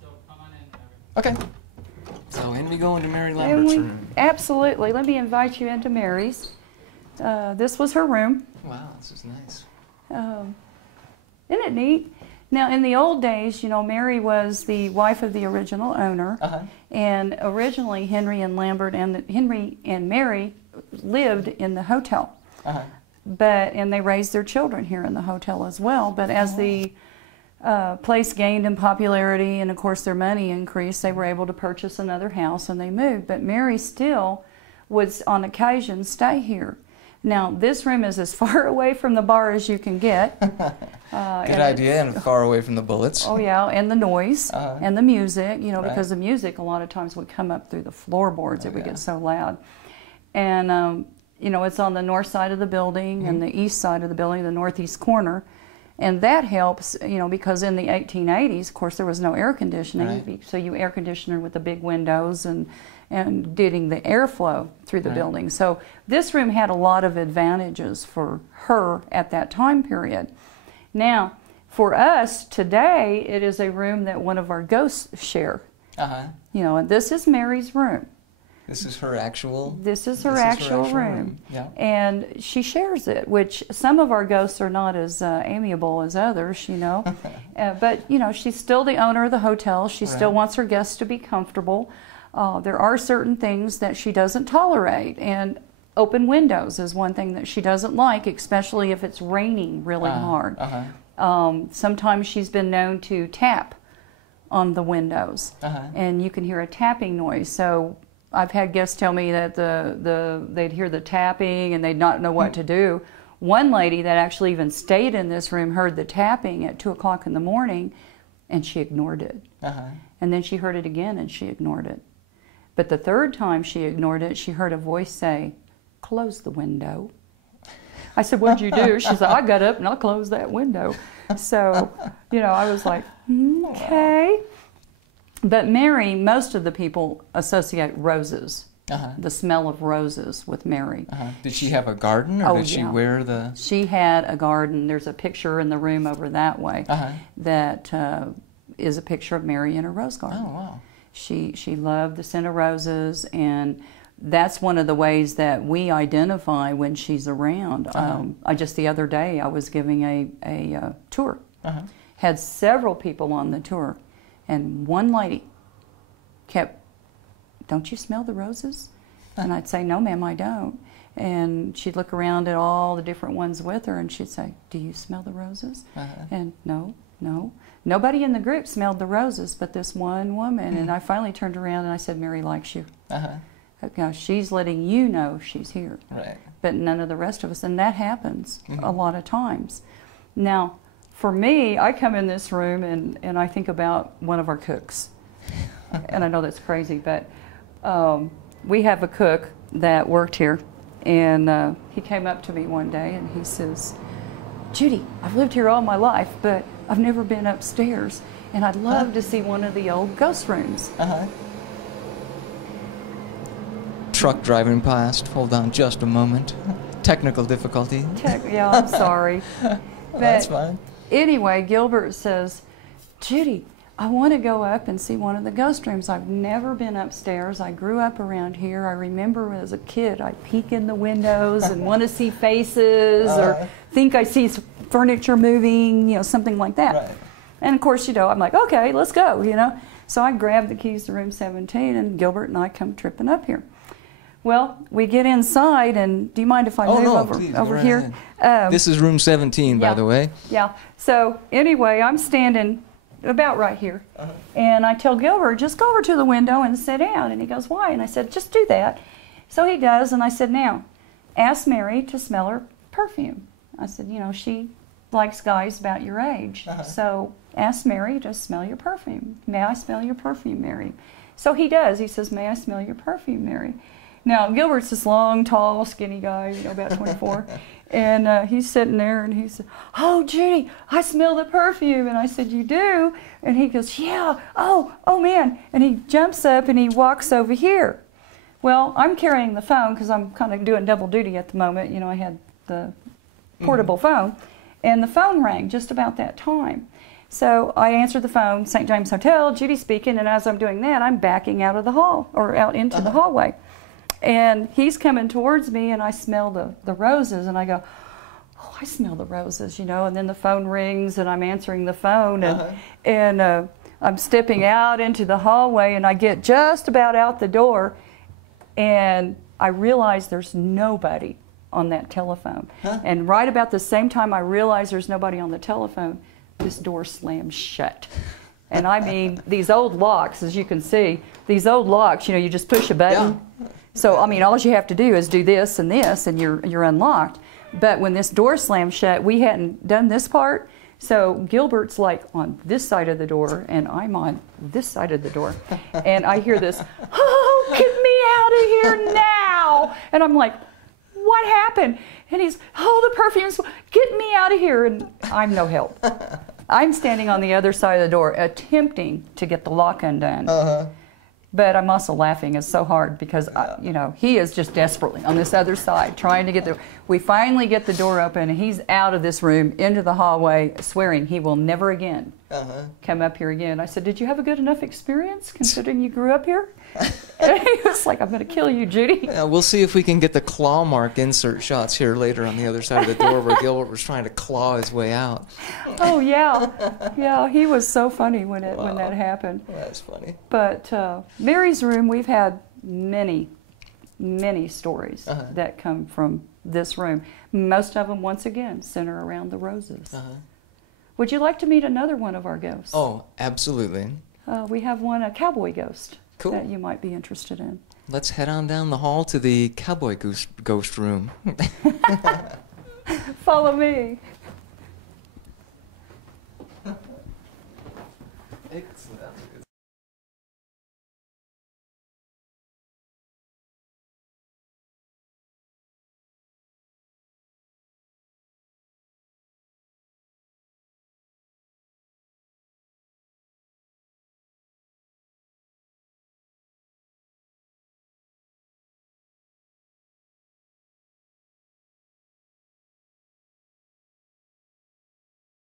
so come on in. Okay. So in we go into Mary Lambert's room. Absolutely. Let me invite you into Mary's. This was her room. Wow, this is nice. Isn't it neat? Now, in the old days, you know, Mary was the wife of the original owner, and originally Henry and Mary lived in the hotel. And they raised their children here in the hotel as well. But as the place gained in popularity and, of course, their money increased, they were able to purchase another house and they moved. But Mary still would, on occasion, stay here. Now, this room is as far away from the bar as you can get. Good idea, and far away from the bullets. Oh, yeah, and the noise and the music, you know, because the music a lot of times would come up through the floorboards. It would get so loud. And, you know, it's on the north side of the building and the east side of the building, the northeast corner. And that helps, you know, because in the 1880s, of course, there was no air conditioning. So you air conditioner with the big windows and getting the airflow through the building. So this room had a lot of advantages for her at that time period. Now, for us today, it is a room that one of our ghosts share. You know, and this is Mary's room. This is her actual. This is her actual room. Yeah. And she shares it, which some of our ghosts are not as amiable as others, you know. But, you know, she's still the owner of the hotel. She still wants her guests to be comfortable. There are certain things that she doesn't tolerate, and open windows is one thing that she doesn't like, especially if it's raining really hard. Sometimes she's been known to tap on the windows, and you can hear a tapping noise. So I've had guests tell me that they'd hear the tapping and they'd not know what to do. One lady that actually even stayed in this room heard the tapping at 2 o'clock in the morning, and she ignored it. And then she heard it again, and she ignored it. But the third time she ignored it, she heard a voice say, "Close the window." I said, "What'd you do?" She said, "I got up and I closed that window." So, you know, I was like, okay. But Mary, most of the people associate roses, the smell of roses with Mary. Did she have a garden, or did she wear the... She had a garden. There's a picture in the room over that way that is a picture of Mary in a rose garden. Oh, wow. She loved the scent of roses, and that's one of the ways that we identify when she's around. Just the other day, I was giving a tour. Had several people on the tour, and one lady kept, "Don't you smell the roses?" And I'd say, "No, ma'am, I don't." And she'd look around at all the different ones with her, and she'd say, "Do you smell the roses?" And no. Nobody in the group smelled the roses but this one woman. And I finally turned around and I said, "Mary likes you. She's letting you know she's here." But none of the rest of us. And that happens a lot of times. Now, for me, I come in this room and I think about one of our cooks. And I know that's crazy, but we have a cook that worked here. And he came up to me one day and he says, "Judy, I've lived here all my life, but I've never been upstairs, and I'd love to see one of the old ghost rooms." Truck driving past. Hold on just a moment. Technical difficulty. Yeah, I'm sorry. That's fine. Anyway, Gilbert says, "Judy, I want to go up and see one of the ghost rooms. I've never been upstairs. I grew up around here. I remember as a kid I'd peek in the windows and want to see faces or think I see furniture moving, you know, something like that." And of course, you know, I'm like, "Okay, let's go," you know. So I grabbed the keys to room 17 and Gilbert and I come tripping up here. Well, we get inside, and do you mind if I move over here? This is room 17, by the way. Yeah. So anyway, I'm standing about right here. And I tell Gilbert, "Just go over to the window and sit down." And he goes, "Why?" And I said, "Just do that." So he does, and I said, "Now, ask Mary to smell her perfume." I said, "You know, she likes guys about your age. So ask Mary to smell your perfume. May I smell your perfume, Mary?" So he does. He says, "May I smell your perfume, Mary?" Now, Gilbert's this long, tall, skinny guy, you know, about 24. And he's sitting there, and he said, "Oh, Judy, I smell the perfume." And I said, "You do?" And he goes, "Yeah, oh, man." And he jumps up, and he walks over here. Well, I'm carrying the phone because I'm kind of doing double duty at the moment. You know, I had the portable phone, and the phone rang just about that time. So I answered the phone, St. James Hotel, Judy speaking, and as I'm doing that, I'm backing out of the hall, or out into the hallway. And he's coming towards me, and I smell the roses, and I go, oh, I smell the roses, you know, and then the phone rings, and I'm answering the phone, and I'm stepping out into the hallway, and I get just about out the door, and I realize there's nobody on that telephone. And right about the same time I realize there's nobody on the telephone, this door slams shut. And I mean, these old locks, as you can see, these old locks, you know, you just push a button. Yeah. So, I mean, all you have to do is do this, and you're unlocked. But when this door slammed shut, we hadn't done this part. So Gilbert's like on this side of the door, and I'm on this side of the door. And I hear this, oh, get me out of here now. And I'm like, what happened? And he's, oh, the perfume's, get me out of here. And I'm no help. I'm standing on the other side of the door attempting to get the lock undone. But I'm also laughing. It's so hard because, you know, he is just desperately on this other side trying to get the... We finally get the door open, and he's out of this room into the hallway swearing he will never again come up here again. I said, did you have a good enough experience considering you grew up here? And he was like, I'm going to kill you, Judy. Yeah, we'll see if we can get the claw mark insert shots here later on the other side of the door where Gilbert was trying to claw his way out. Oh, yeah. Yeah, he was so funny when that happened. That's funny. But Mary's room, we've had many stories that come from this room. Most of them, once again, center around the roses. Would you like to meet another one of our ghosts? Oh, absolutely. We have one, a cowboy ghost, cool, that you might be interested in. Let's head on down the hall to the cowboy ghost room. Follow me. Excellent.